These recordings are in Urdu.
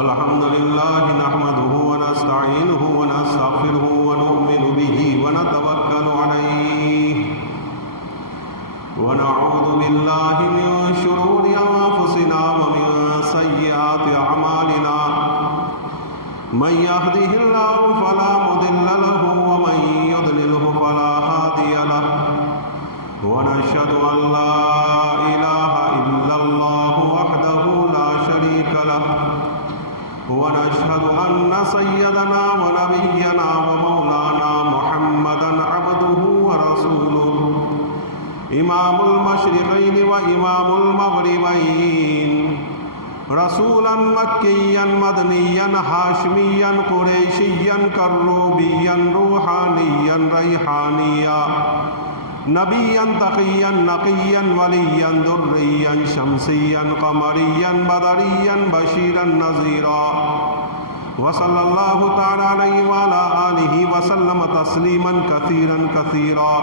الحمد لله نحمده ونستعينه ونستغفره ونؤمن به ونتوكل عليه ونعوذ بالله من شرور أنفسنا ومن سيئات أعمالنا من يهده الله فلا مضل له ومن يضلله فلا هادي له ونشهد أن لا إله إلا الله وحده لا شريك له ونشهد أن سيدنا ونبينا ومولانا محمدا عبده ورسوله إمام المشرقين وإمام المغربين رسولا مكيا مدنيا هاشميا قريشيا كروبيا روحانيا ريحانيا نبيا تقيا نقيا وليا دريا شمسيا قمريا بدريا بشيرا نذيرا وصلى الله تعالى عليه وعلى آله وسلم تسليما كثيرا كثيرا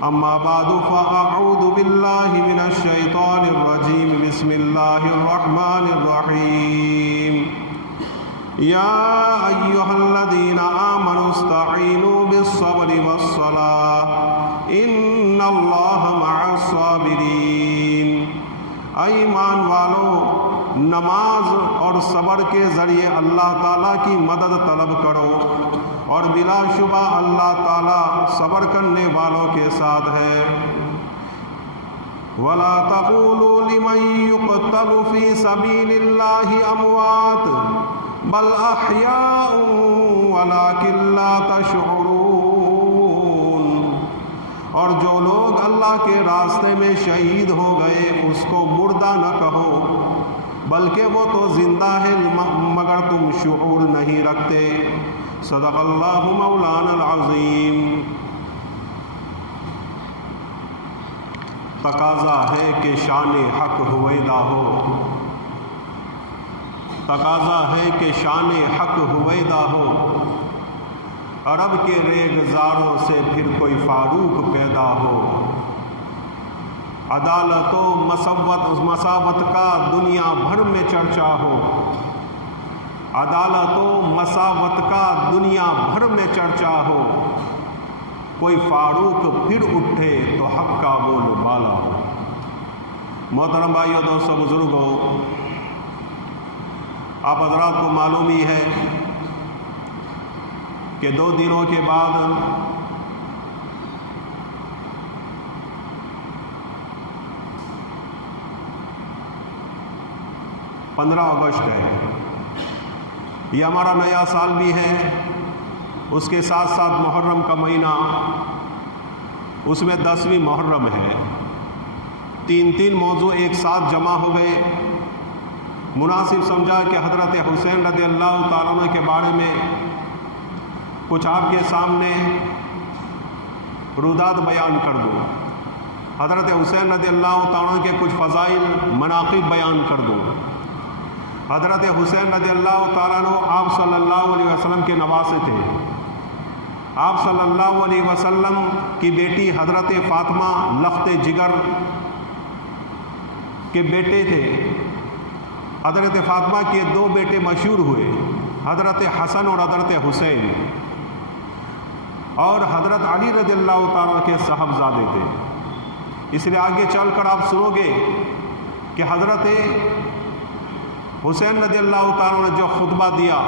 أما بعد فأعوذ بالله من الشيطان الرجيم بسم الله الرحمن الرحيم يا أيها الذين آمنوا استعينوا بالصبر والصلاة إن الله مع الصابرين اے ایمان والو نماز اور صبر کے ذریعے اللہ تعالیٰ کی مدد طلب کرو اور بلا شبہ اللہ تعالیٰ صبر کرنے والوں کے ساتھ ہے وَلَا تَقُولُوا لِمَن يُقْتَلُ فِي سَبِيلِ اللَّهِ أَمْوَاتٌ بَلْ أَحْيَاءٌ وَلَكِنْ لَا تَشْعُرُونَ اور جو لوگ اللہ کے راستے میں شہید ہو گئے اس کو مردہ نہ کہو بلکہ وہ تو زندہ ہے مگر تم شعور نہیں رکھتے صدق اللہ مولانا العظیم تقاضا ہے کہ شان حق ہویدا ہو تقاضا ہے کہ شان حق ہویدا ہو عرب کے ریگزاروں سے پھر کوئی فاروق پیدا ہو عدالت و مساوت کا دنیا بھر میں چرچا ہو عدالت و مساوت کا دنیا بھر میں چرچا ہو کوئی فاروق پھر اٹھے تو حق کا بول بالا ہو محترم بھائیو دوستو بزرگوں آپ حضرات کو معلوم ہی ہے کہ 2 دنوں کے بعد 15 اگست ہے یہ ہمارا نیا سال بھی ہے اس کے ساتھ ساتھ محرم کا مہینہ اس میں 10ویں محرم ہے 3 موضوع ایک ساتھ جمع ہو گئے مناسب سمجھا کہ حضرت حسین رضی اللہ تعالیٰ عنہ کے بارے میں کچھ آپ کے سامنے روداد بیان کر دوں حضرت حسین رضی اللہ تعالیٰ عنہ کے کچھ فضائل مناقب بیان کر دوں حضرت حسین رضی اللہ تعالیٰ عنہ آپ صلی اللہ علیہ وسلم کے نواسے تھے آپ صلی اللہ علیہ وسلم کی بیٹی حضرت فاطمہ لخت جگر کے بیٹے تھے حضرت فاطمہ کے 2 بیٹے مشہور ہوئے حضرت حسن اور حضرت حسین اور حضرت علی رضی اللہ تعالیٰ کے صاحبزادے تھے اس لیے آگے چل کر آپ سنو گے کہ حضرت حسین رضی اللہ تعالیٰ نے جو خطبہ دیا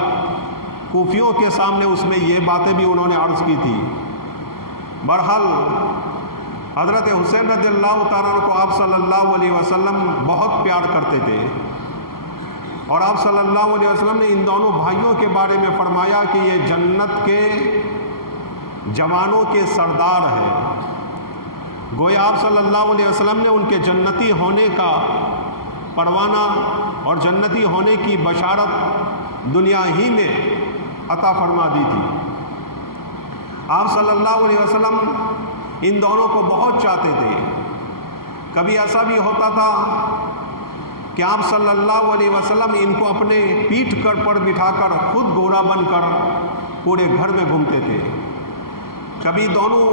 کوفیوں کے سامنے اس میں یہ باتیں بھی انہوں نے عرض کی تھی بہرحال حضرت حسین رضی اللہ تعالیٰ کو آپ صلی اللہ علیہ وسلم بہت پیار کرتے تھے اور آپ صلی اللہ علیہ وسلم نے ان دونوں بھائیوں کے بارے میں فرمایا کہ یہ جنت کے جوانوں کے سردار ہیں گویا آپ صلی اللہ علیہ وسلم نے ان کے جنتی ہونے کا پروانہ اور جنتی ہونے کی بشارت دنیا ہی میں عطا فرما دی تھی آپ صلی اللہ علیہ وسلم ان دونوں کو بہت چاہتے تھے کبھی ایسا بھی ہوتا تھا کہ آپ صلی اللہ علیہ وسلم ان کو اپنے پیٹھ پر بٹھا کر خود گھوڑا بن کر پورے گھر میں گھومتے تھے. کبھی دونوں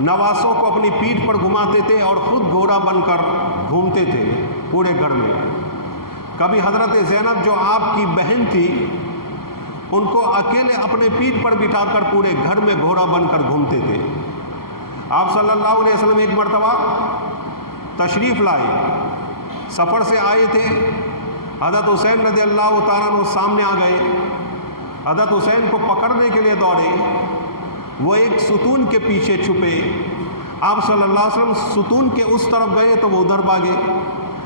نواسوں کو اپنی پیٹھ پر گھماتے تھے اور خود گھوڑا بن کر گھومتے تھے پورے گھر میں. کبھی حضرت زینب جو آپ کی بہن تھی ان کو اکیلے اپنے پیٹھ پر بٹھا کر پورے گھر میں گھوڑا بن کر گھومتے تھے. آپ صلی اللہ علیہ وسلم ایک مرتبہ تشریف لائے، سفر سے آئے تھے. حضرت حسین رضی اللہ تعالیٰ عنہ سامنے آ گئے. حضرت حسین کو پکڑنے کے لیے دوڑے، وہ ایک ستون کے پیچھے چھپے. آپ صلی اللہ علیہ وسلم ستون کے اس طرف گئے تو وہ ادھر بھاگے.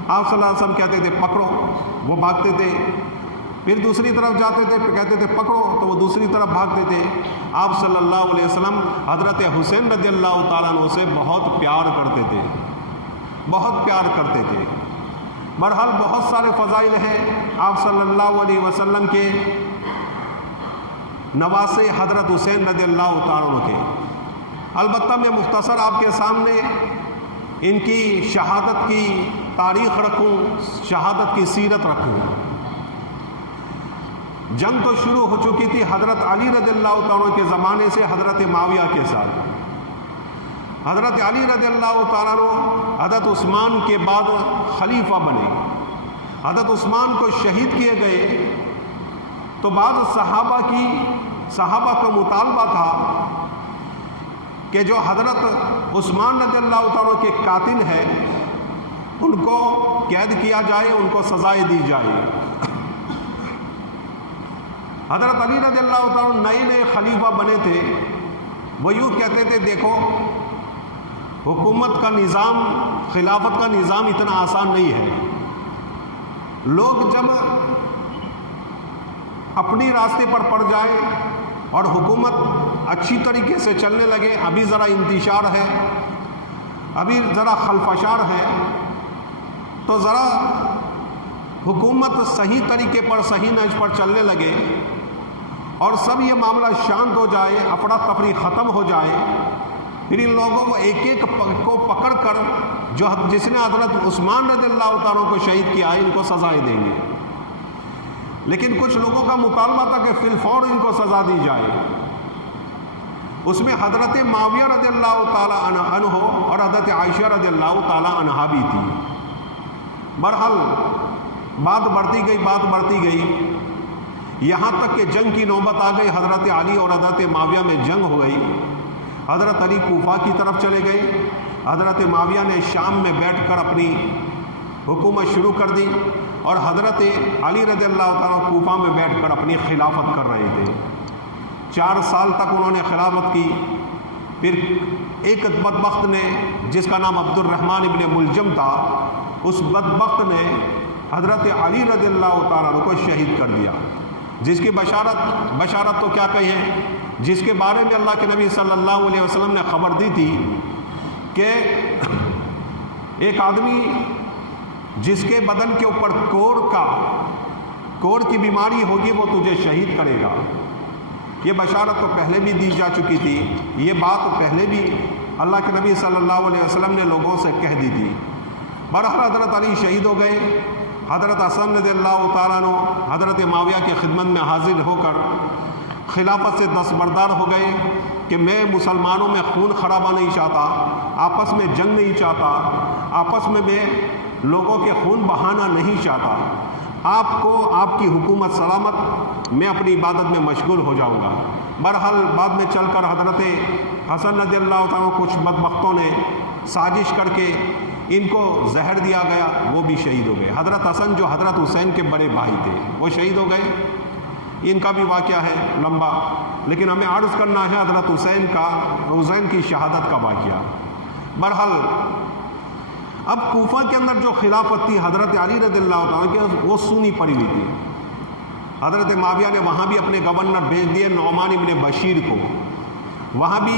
آپ صلی اللہ علیہ وسلم کہتے تھے پکڑو، وہ بھاگتے تھے. پھر دوسری طرف جاتے تھے، پھر کہتے تھے پکڑو تو وہ دوسری طرف بھاگتے تھے. آپ صلی اللہ علیہ وسلم حضرت حسین رضی اللہ تعالیٰ عنہ سے بہت پیار کرتے تھے، بہت پیار کرتے تھے. بہرحال بہت سارے فضائل ہیں آپ صلی اللہ علیہ وسلم کے نواسے حضرت حسین رضی اللہ تعالیٰ عنہ کے. البتہ میں مختصر آپ کے سامنے ان کی شہادت کی تاریخ رکھوں، شہادت کی سیرت رکھوں. جنگ تو شروع ہو چکی تھی حضرت علی رضی اللہ تعالیٰ عنہ کے زمانے سے حضرت معاویہ کے ساتھ. حضرت علی رضی اللہ تعالیٰ عنہ حضرت عثمان کے بعد خلیفہ بنے. حضرت عثمان کو شہید کیے گئے تو بعض صحابہ کا مطالبہ تھا کہ جو حضرت عثمان رضی اللہ تعالیٰ کے قاتل ہیں ان کو قید کیا جائے، ان کو سزائیں دی جائے. حضرت علی رضی اللہ تعالیٰ نئے خلیفہ بنے تھے. وہ یوں کہتے تھے دیکھو حکومت کا نظام، خلافت کا نظام اتنا آسان نہیں ہے. لوگ جب اپنی راستے پر پڑ جائے اور حکومت اچھی طریقے سے چلنے لگے، ابھی ذرا انتشار ہے، ابھی ذرا خلفشار ہے، تو ذرا حکومت صحیح طریقے پر، صحیح نہج پر چلنے لگے اور سب یہ معاملہ شانت ہو جائے، افرا تفری ختم ہو جائے، پھر ان لوگوں کو ایک ایک کو پکڑ کر جس نے حضرت عثمان رضی اللہ تعالیٰ کو شہید کیا ہے ان کو سزائیں دیں گے. لیکن کچھ لوگوں کا مطالبہ تھا کہ فی الفور ان کو سزا دی جائے. اس میں حضرت معاویہ رضی اللہ تعالیٰ عنہ اور حضرت عائشہ رضی اللہ تعالیٰ عنہا بھی تھی. بہرحال بات بڑھتی گئی یہاں تک کہ جنگ کی نوبت آ گئی. حضرت علی اور حضرت معاویہ میں جنگ ہو گئی. حضرت علی کوفہ کی طرف چلے گئے، حضرت معاویہ نے شام میں بیٹھ کر اپنی حکومت شروع کر دی اور حضرت علی رضی اللہ تعالیٰ کوفہ میں بیٹھ کر اپنی خلافت کر رہے تھے. 4 سال تک انہوں نے خلافت کی. پھر ایک بدبخت نے جس کا نام عبد الرحمن ابن ملجم تھا، اس بدبخت نے حضرت علی رضی اللہ تعالیٰ کو شہید کر دیا، جس کی بشارت تو کیا کہیں، جس کے بارے میں اللہ کے نبی صلی اللہ علیہ وسلم نے خبر دی تھی کہ ایک آدمی جس کے بدن کے اوپر کوڑ کی بیماری ہوگی وہ تجھے شہید کرے گا. یہ بشارت تو پہلے بھی دی جا چکی تھی، یہ بات پہلے بھی اللہ کے نبی صلی اللہ علیہ وسلم نے لوگوں سے کہہ دی تھی. بہرحال حضرت علی شہید ہو گئے. حضرت حسن رضی اللہ تعالیٰ عنہ حضرت معاویہ کی خدمت میں حاضر ہو کر خلافت سے دستبردار ہو گئے کہ میں مسلمانوں میں خون خرابہ نہیں چاہتا، آپس میں جنگ نہیں چاہتا، آپس میں لوگوں کے خون بہانا نہیں چاہتا. آپ کو آپ کی حکومت سلامت، میں اپنی عبادت میں مشغول ہو جاؤں گا. بہرحال بعد میں چل کر حضرت حسن رضی اللہ تعالیٰ کچھ بدبختوں نے سازش کر کے ان کو زہر دیا گیا، وہ بھی شہید ہو گئے. حضرت حسن جو حضرت حسین کے بڑے بھائی تھے وہ شہید ہو گئے. ان کا بھی واقعہ ہے لمبا، لیکن ہمیں عرض کرنا ہے حضرت حسین کی شہادت کا واقعہ. بہرحال اب کوفہ کے اندر جو خلافت تھی حضرت علی رضی اللہ تعالیٰ کی، وہ سونی پڑی ہوئی تھی. حضرت معاویہ نے وہاں بھی اپنے گورنر بھیج دیے نعمان ابن بشیر کو. وہاں بھی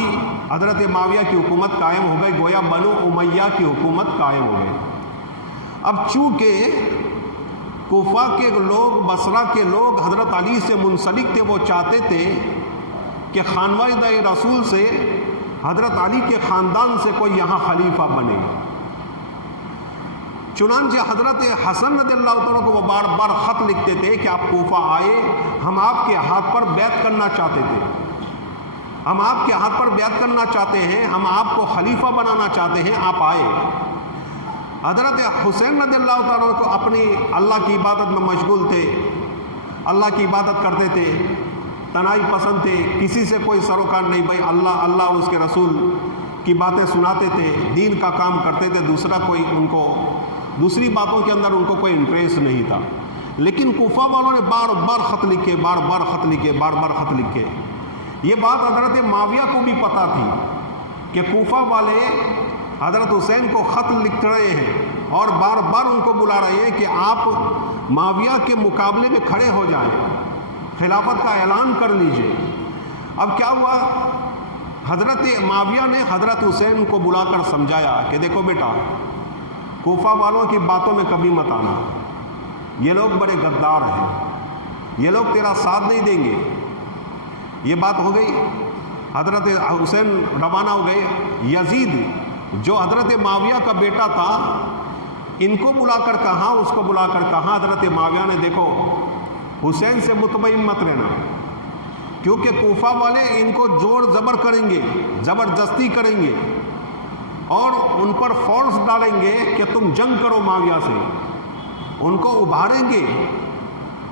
حضرت معاویہ کی حکومت قائم ہو گئی، گویا بنو امیہ کی حکومت قائم ہو گئی. اب چونکہ کوفہ کے لوگ، بصرہ کے لوگ حضرت علی سے منسلک تھے، وہ چاہتے تھے کہ خانوادہ رسول سے، حضرت علی کے خاندان سے کوئی یہاں خلیفہ بنے. چنانچہ حضرت حسن رضی اللہ تعالیٰ کو وہ بار بار خط لکھتے تھے کہ آپ کوفہ آئے، ہم آپ کے ہاتھ پر بیعت کرنا چاہتے تھے، ہم آپ کے ہاتھ پر بیعت کرنا چاہتے ہیں، ہم آپ کو خلیفہ بنانا چاہتے ہیں، آپ آئے۔ حضرت حسین رضی اللہ تعالیٰ کو اپنی اللہ کی عبادت میں مشغول تھے، اللہ کی عبادت کرتے تھے، تنہائی پسند تھے، کسی سے کوئی سروکار نہیں، بھائی اللہ اللہ اور اس کے رسول کی باتیں سناتے تھے، دین کا کام کرتے تھے، دوسری باتوں کے اندر ان کو کوئی انٹریسٹ نہیں تھا۔ لیکن کوفہ والوں نے بار بار خط لکھے، بار بار خط لکھے۔ یہ بات حضرت معاویہ کو بھی پتہ تھی کہ کوفہ والے حضرت حسین کو خط لکھ رہے ہیں اور بار بار ان کو بلا رہے ہیں کہ آپ معاویہ کے مقابلے میں کھڑے ہو جائیں، خلافت کا اعلان کر لیجئے۔ اب کیا ہوا؟ حضرت معاویہ نے حضرت حسین کو بلا کر سمجھایا کہ دیکھو بیٹا، کوفہ والوں کی باتوں میں کبھی مت آنا، یہ لوگ بڑے غدار ہیں، یہ لوگ تیرا ساتھ نہیں دیں گے۔ یہ بات ہو گئی، حضرت حسین روانہ ہو گئے۔ یزید جو حضرت معاویہ کا بیٹا تھا، ان کو بلا کر کہا، اس کو بلا کر کہا حضرت معاویہ نے، دیکھو حسین سے مطمئن مت رہنا، کیونکہ کوفہ والے ان کو زور زبر کریں گے، زبردستی کریں گے اور ان پر فورس ڈالیں گے کہ تم جنگ کرو معاویہ سے، ان کو ابھاریں گے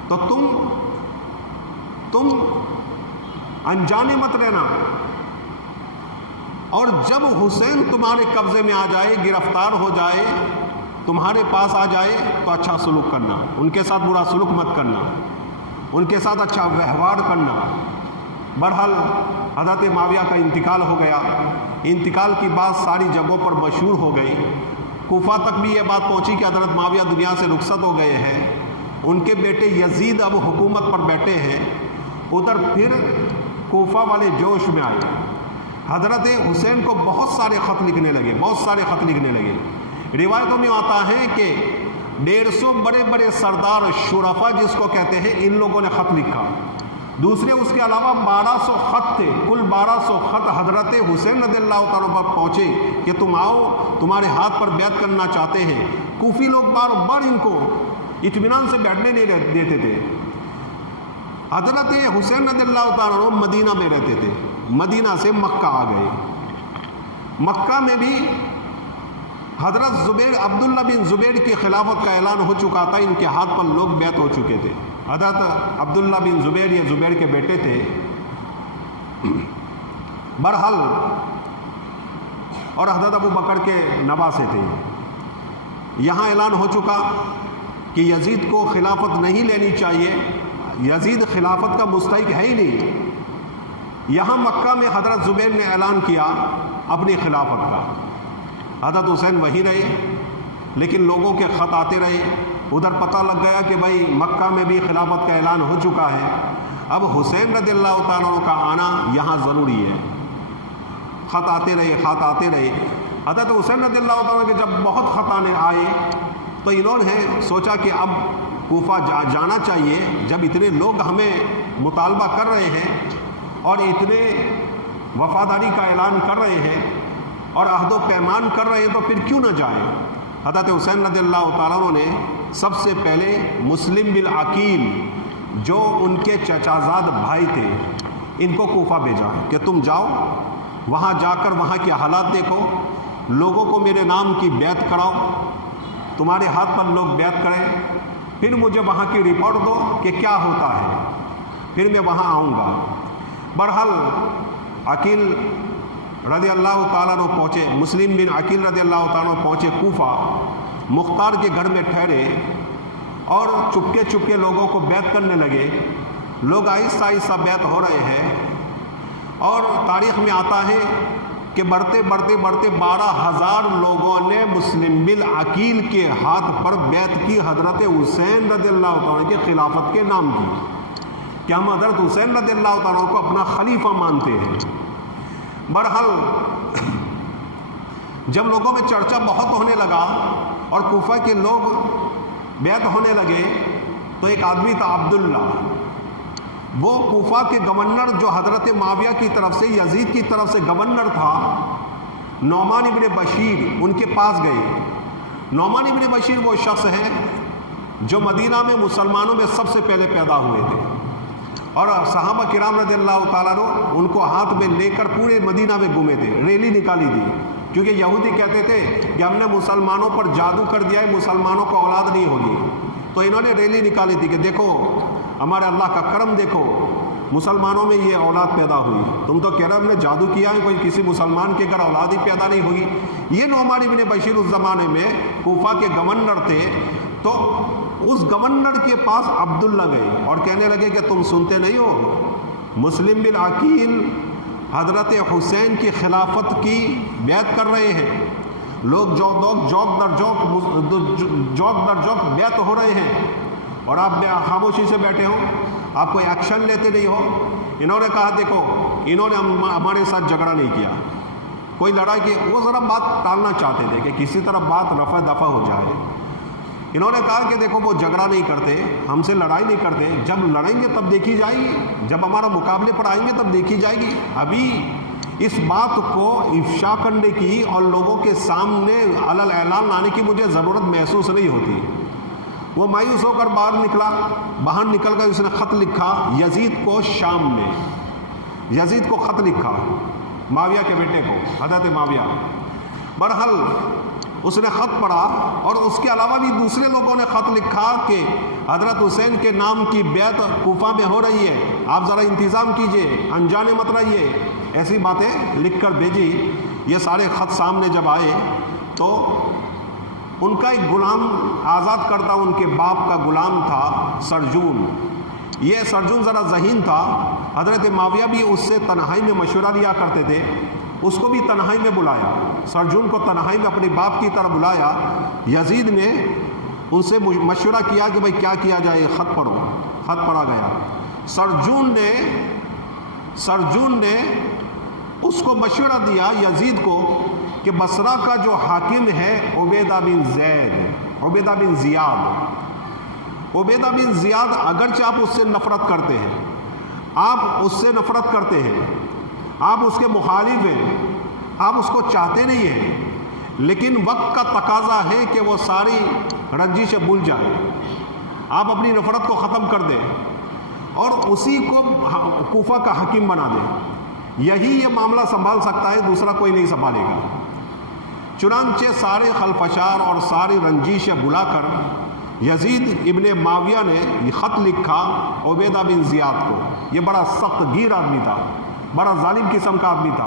تو تم انجانے مت رہنا، اور جب حسین تمہارے قبضے میں آ جائے، گرفتار ہو جائے، تمہارے پاس آ جائے تو اچھا سلوک کرنا، ان کے ساتھ برا سلوک مت کرنا، ان کے ساتھ اچھا ویوہار کرنا۔ بہرحال حضرت معاویہ کا انتقال ہو گیا۔ انتقال کی بات ساری جگہوں پر مشہور ہو گئی، کوفہ تک بھی یہ بات پہنچی کہ حضرت معاویہ دنیا سے رخصت ہو گئے ہیں، ان کے بیٹے یزید اب حکومت پر بیٹھے ہیں۔ ادھر پھر کوفہ والے جوش میں آئے، حضرت حسین کو بہت سارے خط لکھنے لگے۔ روایتوں میں آتا ہے کہ 150 بڑے بڑے سردار شرفا جس کو کہتے ہیں، ان لوگوں نے خط لکھا۔ دوسرے اس کے علاوہ 1200 خط تھے، کل 1200 خط حضرت حسین رضی اللہ تعالیٰ پر پہنچے کہ تم آؤ، تمہارے ہاتھ پر بیعت کرنا چاہتے ہیں۔ کوفی لوگ بار بار ان کو اطمینان سے بیٹھنے نہیں دیتے تھے۔ حضرت حسین رضی اللہ تعالیٰ مدینہ میں رہتے تھے، مدینہ سے مکہ آ گئے۔ مکہ میں بھی حضرت عبداللہ بن زبیر کی خلافت کا اعلان ہو چکا تھا، ان کے ہاتھ پر لوگ بیعت ہو چکے تھے۔ حضرت عبداللہ بن زبیر، یہ زبیر کے بیٹے تھے۔ بہرحال اور حضرت ابو بکر کے نواسے تھے۔ یہاں اعلان ہو چکا کہ یزید کو خلافت نہیں لینی چاہیے، یزید خلافت کا مستحق ہے ہی نہیں۔ یہاں مکہ میں حضرت زبیر نے اعلان کیا اپنی خلافت کا۔ حضرت حسین وہی رہے، لیکن لوگوں کے خط آتے رہے۔ ادھر پتہ لگ گیا کہ بھائی مکہ میں بھی خلافت کا اعلان ہو چکا ہے، اب حسین رضی اللہ تعالیٰ عنہ کا آنا یہاں ضروری ہے۔ خط آتے رہے۔ حضرت حسین رضی اللہ تعالیٰ کے جب بہت خط آئے تو انہوں نے سوچا کہ اب کوفہ جانا چاہیے، جب اتنے لوگ ہمیں مطالبہ کر رہے ہیں اور اتنے وفاداری کا اعلان کر رہے ہیں اور عہد و پیمان کر رہے ہیں تو پھر کیوں نہ جائیں۔ حضرت حسین رضی اللہ تعالیٰ عنہ نے سب سے پہلے مسلم بن عقیل جو ان کے چچازاد بھائی تھے، ان کو کوفہ بھیجا کہ تم جاؤ، وہاں جا کر وہاں کے حالات دیکھو، لوگوں کو میرے نام کی بیعت کراؤ، تمہارے ہاتھ پر لوگ بیعت کریں، پھر مجھے وہاں کی رپورٹ دو کہ کیا ہوتا ہے، پھر میں وہاں آؤں گا۔ بہرحال عقیل رضی اللہ تعالیٰ عنہ پہنچے، مسلم بن عقیل رضی اللہ تعالیٰ عنہ پہنچے کوفہ، مختار کے گھر میں ٹھہرے اور چپکے لوگوں کو بیعت کرنے لگے۔ لوگ آہستہ آہستہ بیعت ہو رہے ہیں اور تاریخ میں آتا ہے کہ بڑھتے 12,000 لوگوں نے مسلم بن عقیل کے ہاتھ پر بیعت کی، حضرت حسین رضی اللہ تعالیٰ کے خلافت کے نام کی، کہ ہم حضرت حسین رضی اللہ تعالیٰ کو اپنا خلیفہ مانتے ہیں۔ بہرحال جب لوگوں میں چرچا بہت ہونے لگا اور کوفہ کے لوگ بیعت ہونے لگے تو ایک آدمی تھا عبداللہ، وہ کوفہ کے گورنر جو حضرت معاویہ کی طرف سے، یزید کی طرف سے گورنر تھا، نعمان ابن بشیر، ان کے پاس گئے نعمان ابن بشیر وہ شخص ہیں جو مدینہ میں مسلمانوں میں سب سے پہلے پیدا ہوئے تھے، اور صحابہ کرام رضی اللہ تعالیٰ عنہ ان کو ہاتھ میں لے کر پورے مدینہ میں گھومے تھے، ریلی نکالی تھی، کیونکہ یہودی کہتے تھے کہ ہم نے مسلمانوں پر جادو کر دیا ہے، مسلمانوں کو اولاد نہیں ہوگی، تو انہوں نے ریلی نکالی تھی کہ دیکھو ہمارے اللہ کا کرم، دیکھو مسلمانوں میں یہ اولاد پیدا ہوئی، تم تو کہہ رہے ہم نے جادو کیا ہے، کوئی کسی مسلمان کے گھر اولاد ہی پیدا نہیں ہوگی۔ یہ نعمان ابن بشیر اس زمانے میں کوفہ کے گورنر تھے، تو اس گورنر کے پاس عبداللہ گئے اور کہنے لگے کہ تم سنتے نہیں ہو مسلم بن عقیل حضرت حسین کی خلافت کی بیعت کر رہے ہیں، لوگ جوک در جوک بیعت ہو رہے ہیں، اور آپ خاموشی سے بیٹھے ہو، آپ کوئی ایکشن لیتے نہیں ہو۔ انہوں نے کہا دیکھو انہوں نے ہمارے ساتھ جھگڑا نہیں کیا، کوئی لڑائی کی، وہ ذرا بات ٹالنا چاہتے تھے کہ کسی طرح بات رفع دفع ہو جائے۔ انہوں نے کہا کہ دیکھو وہ جھگڑا نہیں کرتے، ہم سے لڑائی نہیں کرتے، جب لڑیں گے تب دیکھی جائے گی، جب ہمارا مقابلے پر آئیں گے تب دیکھی جائے گی، ابھی اس بات کو افشا کرنے کی اور لوگوں کے سامنے علل اعلان لانے کی مجھے ضرورت محسوس نہیں ہوتی۔ وہ مایوس ہو کر باہر نکل کر اس نے خط لکھا یزید کو، شام میں یزید کو خط لکھا، معاویہ کے بیٹے کو، حضرت معاویہ۔ بہرحال اس نے خط پڑھا، اور اس کے علاوہ بھی دوسرے لوگوں نے خط لکھا کہ حضرت حسین کے نام کی بیعت کوفہ میں ہو رہی ہے، آپ ذرا انتظام کیجئے، انجانے مت رہیے، ایسی باتیں لکھ کر بھیجی۔ یہ سارے خط سامنے جب آئے تو ان کا ایک غلام آزاد کردہ ان کے باپ کا غلام تھا سرجون، یہ سرجون ذرا ذہین تھا، حضرت معاویہ بھی اس سے تنہائی میں مشورہ لیا کرتے تھے، اس کو بھی تنہائی میں بلایا، سرجون کو تنہائی میں اپنے باپ کی طرح بلایا۔ یزید نے ان سے مشورہ کیا کہ بھائی کیا کیا جائے، خط پڑھو، خط پڑھا گیا۔ سرجون نے اس کو مشورہ دیا یزید کو کہ بصرہ کا جو حاکم ہے عبیدہ بن زیاد، اگرچہ آپ اس سے نفرت کرتے ہیں، آپ اس سے نفرت کرتے ہیں، آپ اس کے مخالف ہیں، آپ اس کو چاہتے نہیں ہیں، لیکن وقت کا تقاضا ہے کہ وہ ساری رنجشیں بھول جائے، آپ اپنی نفرت کو ختم کر دیں اور اسی کو کوفہ کا حاکم بنا دیں، یہی یہ معاملہ سنبھال سکتا ہے، دوسرا کوئی نہیں سنبھالے گا۔ چنانچہ سارے خلفشار اور ساری رنجشیں بلا کر یزید ابن معاویہ نے یہ خط لکھا عبیدہ بن زیاد کو۔ یہ بڑا سخت گیر آدمی تھا، بڑا ظالم قسم کا آدمی تھا،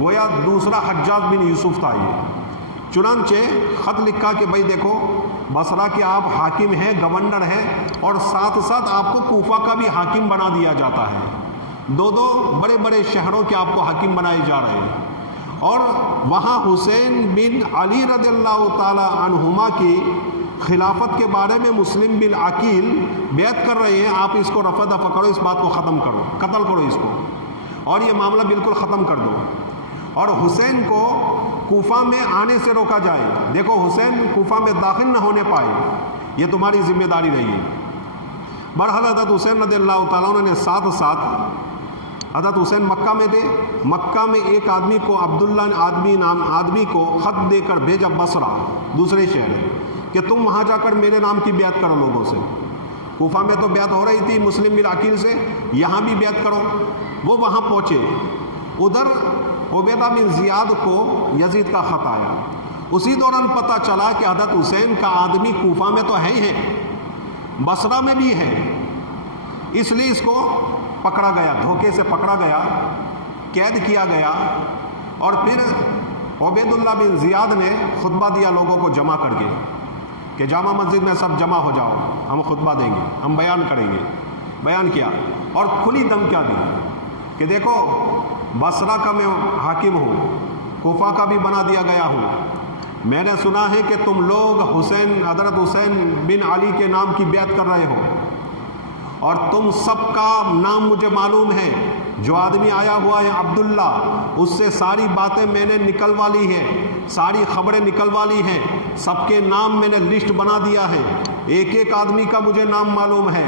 گویا دوسرا حجاج بن یوسف تھا یہ۔ چنانچہ خط لکھا کہ بھائی دیکھو بصرہ کے آپ حاکم ہیں، گورنر ہیں، اور ساتھ ساتھ آپ کو کوفہ کا بھی حاکم بنا دیا جاتا ہے، دو بڑے بڑے شہروں کے آپ کو حاکم بنائے جا رہے ہیں، اور وہاں حسین بن علی رضی اللہ تعالی عنہما کی خلافت کے بارے میں مسلم بن عقیل بیعت کر رہے ہیں، آپ اس کو رفع دفع کرو، اس بات کو ختم کرو، قتل کرو اس کو، اور یہ معاملہ بالکل ختم کر دو، اور حسین کو کوفہ میں آنے سے روکا جائے، دیکھو حسین کوفہ میں داخل نہ ہونے پائے، یہ تمہاری ذمہ داری رہی ہے۔ بہرحال حضرت حسین رضی اللہ تعالیٰ عنہ نے ساتھ حضرت حسین مکہ میں تھے، مکہ میں ایک آدمی کو عبداللہ آدمی کو خط دے کر بھیجا بصرہ، دوسرے شہر، کہ تم وہاں جا کر میرے نام کی بیعت کرو لوگوں سے، کوفہ میں تو بیعت ہو رہی تھی مسلم بن عقیل سے، یہاں بھی بیعت کرو۔ وہ وہاں پہنچے، ادھر عبیدہ بن زیاد کو یزید کا خط آیا، اسی دوران پتہ چلا کہ حضرت حسین کا آدمی کوفہ میں تو ہے ہی ہے، بصرہ میں بھی ہے، اس لیے اس کو پکڑا گیا، دھوکے سے پکڑا گیا، قید کیا گیا، اور پھر عبید اللہ بن زیاد نے خطبہ دیا لوگوں کو جمع کر کے کہ جامع مسجد میں سب جمع ہو جاؤ، ہم خطبہ دیں گے، ہم بیان کریں گے۔ بیان کیا اور کھلی دھمکیاں دی کہ دیکھو بصرہ کا میں حاکم ہوں، کوفہ کا بھی بنا دیا گیا ہوں، میں نے سنا ہے کہ تم لوگ حضرت حسین بن علی کے نام کی بیعت کر رہے ہو، اور تم سب کا نام مجھے معلوم ہے، جو آدمی آیا ہوا ہے عبداللہ، اس سے ساری باتیں میں نے نکلوا لی ہے، ساری خبریں نکلوا لی ہیں، سب کے نام میں نے لسٹ بنا دیا ہے، ایک ایک آدمی کا مجھے نام معلوم ہے،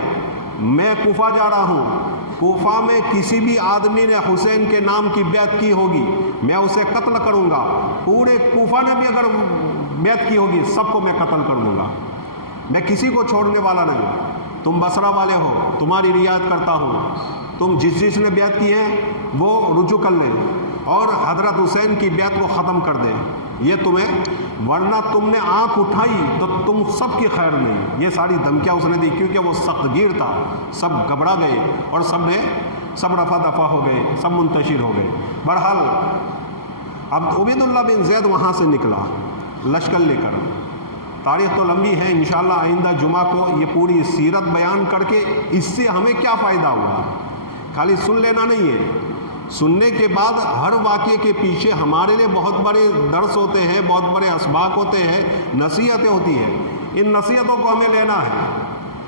میں کوفہ جا رہا ہوں، کوفہ میں کسی بھی آدمی نے حسین کے نام کی بیعت کی ہوگی میں اسے قتل کروں گا، پورے کوفہ نے بھی اگر بیعت کی ہوگی سب کو میں قتل کر دوں گا، میں کسی کو چھوڑنے والا نہیں۔ تم بصرہ والے ہو، تمہاری رعایت کرتا ہوں، تم جس نے بیعت کی ہے وہ رجوع کر لیں اور حضرت حسین کی بیعت کو ختم کر دیں، یہ تمہیں، ورنہ تم نے آنکھ اٹھائی تو تم سب کی خیر نہیں۔ یہ ساری دھمکیاں اس نے دی کیونکہ وہ سخت گیر تھا، سب گھبرا گئے اور سب رفع دفع ہو گئے، سب منتشر ہو گئے۔ بہرحال اب عبید اللہ بن زید وہاں سے نکلا لشکر لے کر۔ تاریخ تو لمبی ہے، انشاءاللہ آئندہ جمعہ کو یہ پوری سیرت بیان کر کے اس سے ہمیں کیا فائدہ ہوا، خالی سن لینا نہیں ہے، سننے کے بعد ہر واقعے کے پیچھے ہمارے لیے بہت بڑے درس ہوتے ہیں، بہت بڑے اسباق ہوتے ہیں، نصیحتیں ہوتی ہیں۔ ان نصیحتوں کو ہمیں لینا ہے،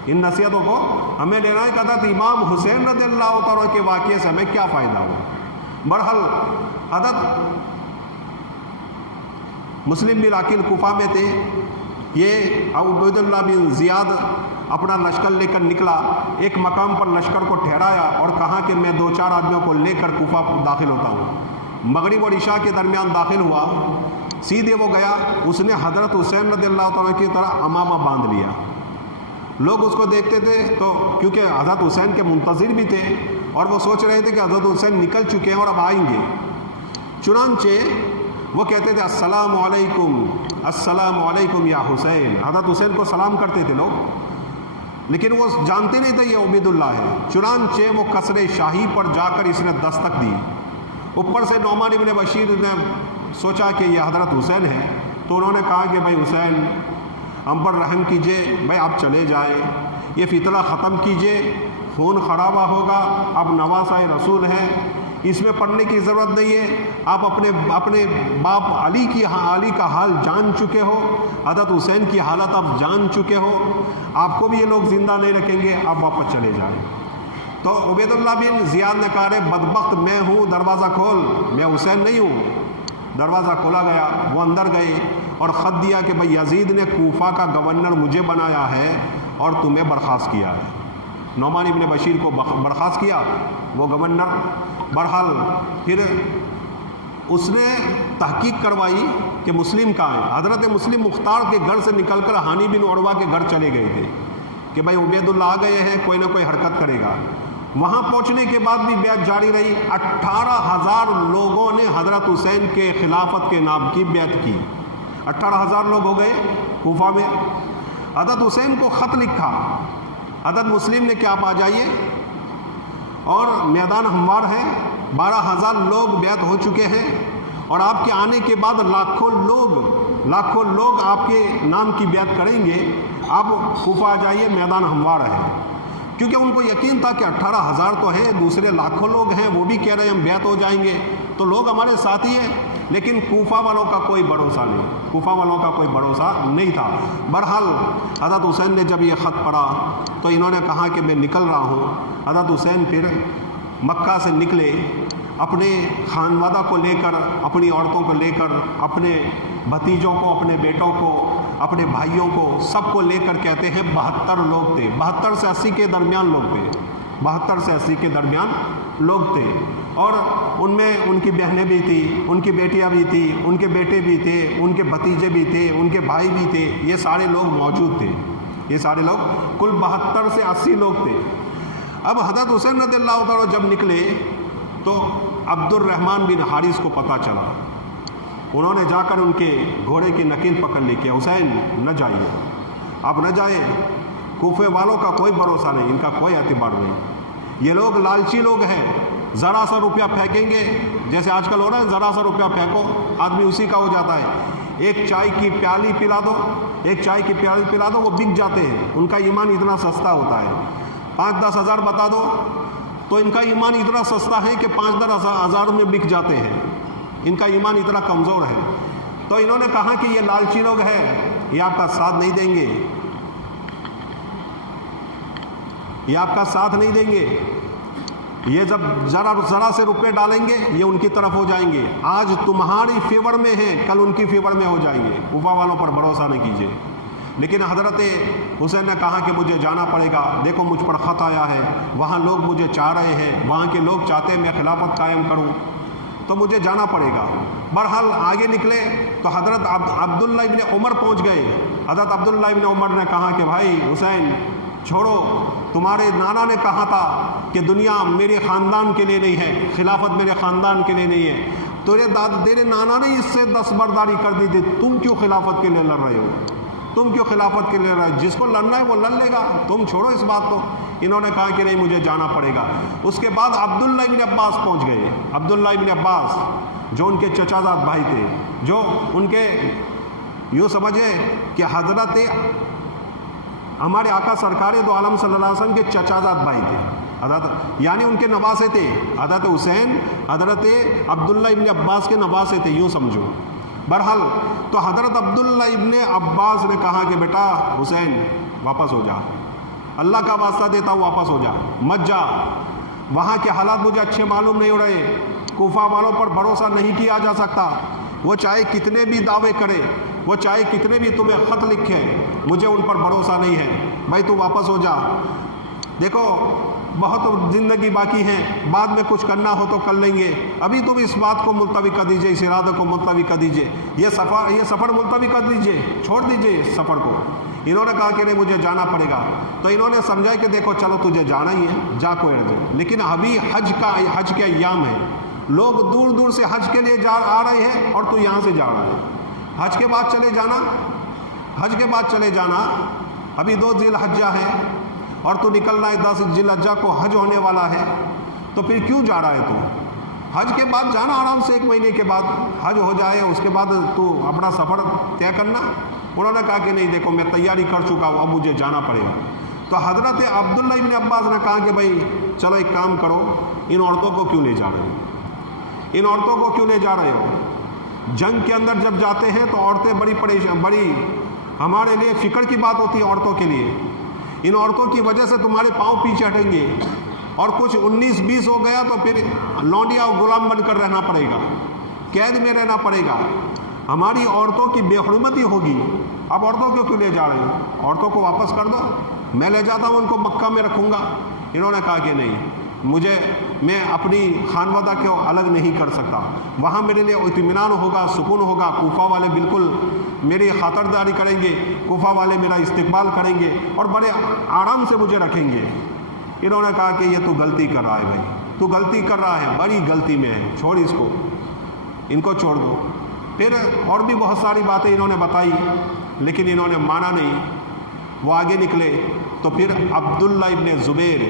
ان نصیحتوں کو ہمیں لینا ہے کہ حضرت امام حسین رضی اللہ تعالیٰ کے واقعے سے ہمیں کیا فائدہ ہوا۔ بہرحال حضرت مسلم بن عقیل کوفہ میں تھے، یہ عبید اللہ بن زیاد اپنا لشکر لے کر نکلا، ایک مقام پر لشکر کو ٹھہرایا اور کہا کہ میں 2-4 آدمیوں کو لے کر کوفہ داخل ہوتا ہوں۔ مغرب اور عشاء کے درمیان داخل ہوا، سیدھے وہ گیا، اس نے حضرت حسین رضی اللہ تعالیٰ کی طرح امامہ باندھ لیا۔ لوگ اس کو دیکھتے تھے تو کیونکہ حضرت حسین کے منتظر بھی تھے اور وہ سوچ رہے تھے کہ حضرت حسین نکل چکے ہیں اور اب آئیں گے، چنانچہ وہ کہتے تھے السلام علیکم السلام علیکم یا حسین، حضرت حسین کو سلام کرتے تھے لوگ، لیکن وہ جانتے نہیں تھے یہ عبید اللہ ہے۔ چنانچہ وہ قصر شاہی پر جا کر اس نے دستک دی، اوپر سے نعمان ابن بشیر نے سوچا کہ یہ حضرت حسین ہے، تو انہوں نے کہا کہ بھائی حسین ہم پر رحم کیجئے، بھائی آپ چلے جائیں، یہ فتنہ ختم کیجئے، خون خرابہ ہوگا، اب نواسۂ رسول ہے، اس میں پڑھنے کی ضرورت نہیں ہے، آپ اپنے باپ علی کا حال جان چکے ہو، حضرت حسین کی حالت آپ جان چکے ہو، آپ کو بھی یہ لوگ زندہ نہیں رکھیں گے، آپ واپس چلے جائیں۔ تو عبید اللہ بن زیاد نے کہا رے بدبخت میں ہوں، دروازہ کھول، میں حسین نہیں ہوں۔ دروازہ کھولا گیا، وہ اندر گئے اور خط دیا کہ بھائی یزید نے کوفہ کا گورنر مجھے بنایا ہے اور تمہیں برخاست کیا ہے۔ نعمان ابن بشیر کو برخاست کیا وہ گورنر۔ بہرحال پھر اس نے تحقیق کروائی کہ مسلم کہاں ہے۔ حضرت مسلم مختار کے گھر سے نکل کر حانی بن عروہ کے گھر چلے گئے تھے کہ بھائی عبید اللہ آ گئے ہیں، کوئی نہ کوئی حرکت کرے گا۔ وہاں پہنچنے کے بعد بھی بیعت جاری رہی، 18,000 لوگوں نے حضرت حسین کے خلافت کے نام کی بیعت کی۔ 18,000 لوگ ہو گئے کوفہ میں۔ حضرت حسین کو خط لکھا حضرت مسلم نے کہ آپ آ جائیے، اور میدان ہموار ہے، 12,000 لوگ بیعت ہو چکے ہیں، اور آپ کے آنے کے بعد لاکھوں لوگ آپ کے نام کی بیعت کریں گے، آپ کوفہ آ جائیے، میدان ہموار ہے۔ کیونکہ ان کو یقین تھا کہ 18,000 تو ہیں، دوسرے لاکھوں لوگ ہیں، وہ بھی کہہ رہے ہیں ہم بیعت ہو جائیں گے، تو لوگ ہمارے ساتھی ہیں، لیکن کوفہ والوں کا کوئی بھروسہ نہیں تھا۔ بہرحال حضرت حسین نے جب یہ خط پڑھا تو انہوں نے کہا کہ میں نکل رہا ہوں۔ حضرت حسین پھر مکہ سے نکلے، اپنے خانوادہ کو لے کر، اپنی عورتوں کو لے کر، اپنے بھتیجوں کو، اپنے بیٹوں کو، اپنے بھائیوں کو، سب کو لے کر، کہتے ہیں 72 لوگ تھے، 72 سے 80 کے درمیان لوگ تھے، 72 سے 80 کے درمیان لوگ تھے، اور ان میں ان کی بہنیں بھی تھیں، ان کی بیٹیاں بھی تھیں، ان کے بیٹے بھی تھے، ان کے بھتیجے بھی تھے، ان کے بھائی بھی تھے، یہ سارے لوگ موجود تھے، یہ سارے لوگ کل 72 سے 80 لوگ تھے۔ اب حضرت حسین رضی اللہ تعالیٰ جب نکلے تو عبد الرحمن بن حارث کو پتہ چلا، انہوں نے جا کر ان کے گھوڑے کی نکیل پکڑ لی کہ حسین نہ جائیے، آپ نہ جائیں، کوفے والوں کا کوئی بھروسہ نہیں، ان کا کوئی اعتبار نہیں، یہ لوگ لالچی لوگ ہیں، ذرا سا روپیہ پھینکیں گے، جیسے آج کل ہو رہا ہے، ذرا سا روپیہ پھینکو آدمی اسی کا ہو جاتا ہے، ایک چائے کی پیالی پلا دو وہ بک جاتے ہیں، ان کا ایمان اتنا سستا ہوتا ہے، 5-10 ہزار بتا دو تو ان کا ایمان اتنا سستا ہے کہ 5-10 ہزار میں بک جاتے ہیں، ان کا ایمان اتنا کمزور ہے۔ تو انہوں نے کہا کہ یہ لالچی لوگ ہیں، یہ آپ کا ساتھ نہیں دیں گے، یہ آپ کا ساتھ نہیں دیں گے، یہ جب ذرا سے روپے ڈالیں گے یہ ان کی طرف ہو جائیں گے، آج تمہاری فیور میں ہیں، کل ان کی فیور میں ہو جائیں گے، کوفہ والوں پر بھروسہ نہ کیجیے۔ لیکن حضرت حسین نے کہا کہ مجھے جانا پڑے گا، دیکھو مجھ پر خط آیا ہے، وہاں لوگ مجھے چاہ رہے ہیں، وہاں کے لوگ چاہتے ہیں میں خلافت قائم کروں، تو مجھے جانا پڑے گا۔ بہرحال آگے نکلے، تو حضرت عبداللہ ابن عمر پہنچ گئے. حضرت عبداللہ ابن عمر نے کہا کہ بھائی حسین چھوڑو، تمہارے نانا نے کہا تھا کہ دنیا میرے خاندان کے لیے نہیں ہے، خلافت میرے خاندان کے لیے نہیں ہے. تیرے نانا نے اس سے دستبرداری کر دی تھی، تم کیوں خلافت کے لیے لڑ رہے ہو؟ تم کیوں خلافت کے لیے لڑ رہے ہو؟ جس کو لڑنا ہے وہ لڑ لے گا، تم چھوڑو اس بات کو. انہوں نے کہا کہ نہیں، مجھے جانا پڑے گا. اس کے بعد عبداللہ ابن عباس پہنچ گئے. عبداللہ ابن عباس جو ان کے چچا زاد بھائی تھے، جو ان کے یوں سمجھے کہ حضرت ہمارے آقا سرکار دو عالم صلی اللہ علیہ وسلم کے چچا زاد بھائی تھے، حضرت یعنی ان کے نواسے تھے. حضرت حسین حضرت عبداللہ ابن عباس کے نواسے تھے، یوں سمجھو. بہرحال تو حضرت عبداللہ ابن عباس نے کہا کہ بیٹا حسین واپس ہو جا، اللہ کا واسطہ دیتا ہوں واپس ہو جا، مت جا. وہاں کے حالات مجھے اچھے معلوم نہیں ہو رہے. کوفہ والوں پر بھروسہ نہیں کیا جا سکتا. وہ چاہے کتنے بھی دعوے کرے، وہ چاہے کتنے بھی تمہیں خط لکھے، مجھے ان پر بھروسہ نہیں ہے. بھائی تو واپس ہو جا. دیکھو بہت زندگی باقی ہے، بعد میں کچھ کرنا ہو تو کر لیں گے. ابھی تم اس بات کو ملتوی کر دیجئے، اس ارادے کو ملتوی کر دیجئے، یہ سفر ملتوی کر دیجئے، چھوڑ دیجئے اس سفر کو. انہوں نے کہا کہ نہیں، مجھے جانا پڑے گا. تو انہوں نے سمجھا کہ دیکھو چلو تجھے جانا ہی ہے، جا کوئی رجے. لیکن ابھی حج کے ایام ہے، لوگ دور دور سے حج کے لیے آ رہے ہیں اور تو یہاں سے جا رہا ہے. حج کے بعد چلے جانا. ابھی 2 ذی الحجہ ہے اور تو نکل رہا ہے 10 ذی الحجہ کو حج ہونے والا ہے. تو پھر کیوں جا رہا ہے تو؟ حج کے بعد جانا آرام سے، 1 مہینے کے بعد حج ہو جائے، اس کے بعد تو اپنا سفر طے کرنا. انہوں نے کہا کہ نہیں، دیکھو میں تیاری کر چکا ہوں، اب مجھے جانا پڑے گا. تو حضرت عبداللہ ابن عباس نے کہا کہ بھائی چلو ایک کام کرو، ان عورتوں کو کیوں لے جا رہے ہو؟ ان عورتوں کو کیوں لے جا رہے ہو؟ جنگ کے اندر جب جاتے ہیں تو عورتیں بڑی ہمارے لیے فکر کی بات ہوتی ہے عورتوں کے لیے. ان عورتوں کی وجہ سے تمہارے پاؤں پیچھے ہٹیں گے، اور کچھ 19-20 ہو گیا تو پھر لونڈیا اور غلام بن کر رہنا پڑے گا، قید میں رہنا پڑے گا. ہماری عورتوں کی بے حرمتی ہوگی. اب عورتوں کو کیوں لے جا رہے ہیں؟ عورتوں کو واپس کر دو، میں لے جاتا ہوں، ان کو مکہ میں رکھوں گا. انہوں نے کہا کہ نہیں، میں اپنی خانوادہ کو الگ نہیں کر سکتا. وہاں میرے لیے اطمینان ہوگا، سکون ہوگا. کوفہ والے بالکل میری خاطرداری کریں گے، کوفہ والے میرا استقبال کریں گے اور بڑے آرام سے مجھے رکھیں گے. انہوں نے کہا کہ یہ تو غلطی کر رہا ہے بھائی، تو غلطی کر رہا ہے، بڑی غلطی میں ہے، چھوڑ اس کو، ان کو چھوڑ دو. پھر اور بھی بہت ساری باتیں انہوں نے بتائی، لیکن انہوں نے مانا نہیں. وہ آگے نکلے تو پھر عبداللہ ابن زبیر،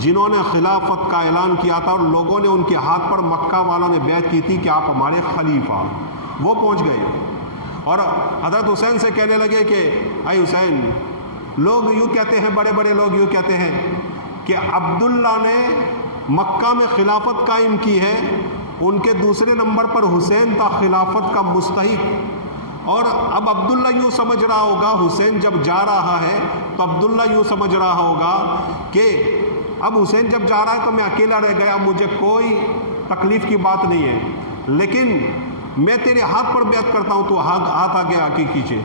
جنہوں نے خلافت کا اعلان کیا تھا اور لوگوں نے ان کے ہاتھ پر مکہ والوں نے بیعت کی تھی کہ آپ ہمارے خلیفہ، وہ پہنچ گئے اور حضرت حسین سے کہنے لگے کہ اے حسین، لوگ یوں کہتے ہیں، بڑے بڑے لوگ یوں کہتے ہیں کہ عبداللہ نے مکہ میں خلافت قائم کی ہے، ان کے دوسرے نمبر پر حسین تھا خلافت کا مستحق. اور اب عبداللہ یوں سمجھ رہا ہوگا، حسین جب جا رہا ہے تو عبداللہ یوں سمجھ رہا ہوگا کہ اب حسین جب جا رہا ہے تو میں اکیلا رہ گیا، مجھے کوئی تکلیف کی بات نہیں ہے، لیکن میں تیرے ہاتھ پر بیعت کرتا ہوں، تو ہاتھ آگے آ کے کھینچے.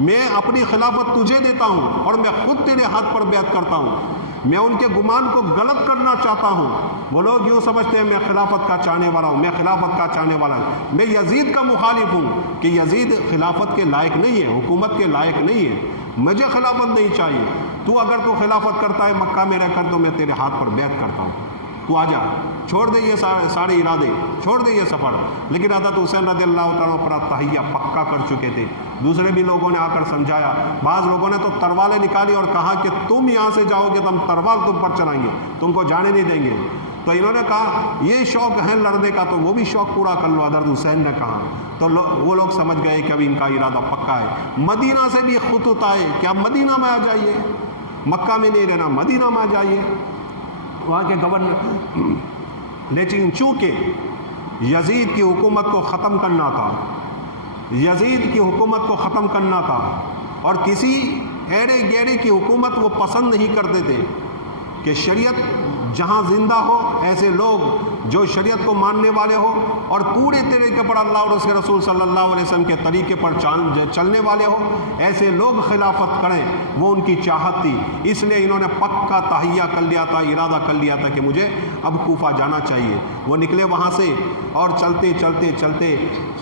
میں اپنی خلافت تجھے دیتا ہوں اور میں خود تیرے ہاتھ پر بیعت کرتا ہوں. میں ان کے گمان کو غلط کرنا چاہتا ہوں. وہ لوگ یوں سمجھتے ہیں میں خلافت کا چاہنے والا ہوں، میں خلافت کا چاہنے والا ہوں، میں یزید کا مخالف ہوں کہ یزید خلافت کے لائق نہیں ہے، حکومت کے لائق نہیں ہے، مجھے خلافت نہیں چاہیے. تو اگر تو خلافت کرتا ہے مکہ میں رہ کر تو میں تیرے ہاتھ پر بیعت کرتا ہوں، تو آ جا، چھوڑ دے یہ سارے ارادے، چھوڑ دے یہ سفر. لیکن حضرت حسین رضی اللہ تعالیٰ پر تہیہ پکا کر چکے تھے. دوسرے بھی لوگوں نے آ کر سمجھایا. بعض لوگوں نے تو تلواریں نکالی اور کہا کہ تم یہاں سے جاؤ گے تو ہم تلوار تم پر چلائیں گے، تم کو جانے نہیں دیں گے. تو انہوں نے کہا یہ شوق ہے لڑنے کا تو وہ بھی شوق پورا کر لو. حضرت حسین نے کہا تو وہ لوگ سمجھ گئے کہ اب ان کا ارادہ پکا ہے. مدینہ سے بھی خطوط آئے کہ اب مدینہ میں آ جائیے، مکہ میں نہیں رہنا، مدینہ میں آ جائیے. وہاں کے گورنر، لیکن چونکہ یزید کی حکومت کو ختم کرنا تھا، یزید کی حکومت کو ختم کرنا تھا اور کسی ایڑے گیڑے کی حکومت وہ پسند نہیں کرتے تھے کہ شریعت جہاں زندہ ہو ایسے لوگ جو شریعت کو ماننے والے ہو اور پورے طریقے پر اللہ اور اس کے رسول صلی اللہ علیہ وسلم کے طریقے پر چلنے والے ہو، ایسے لوگ خلافت کریں، وہ ان کی چاہت تھی. اس لیے انہوں نے پکا تہیہ کر لیا تھا، ارادہ کر لیا تھا کہ مجھے اب کوفہ جانا چاہیے. وہ نکلے وہاں سے اور چلتے چلتے چلتے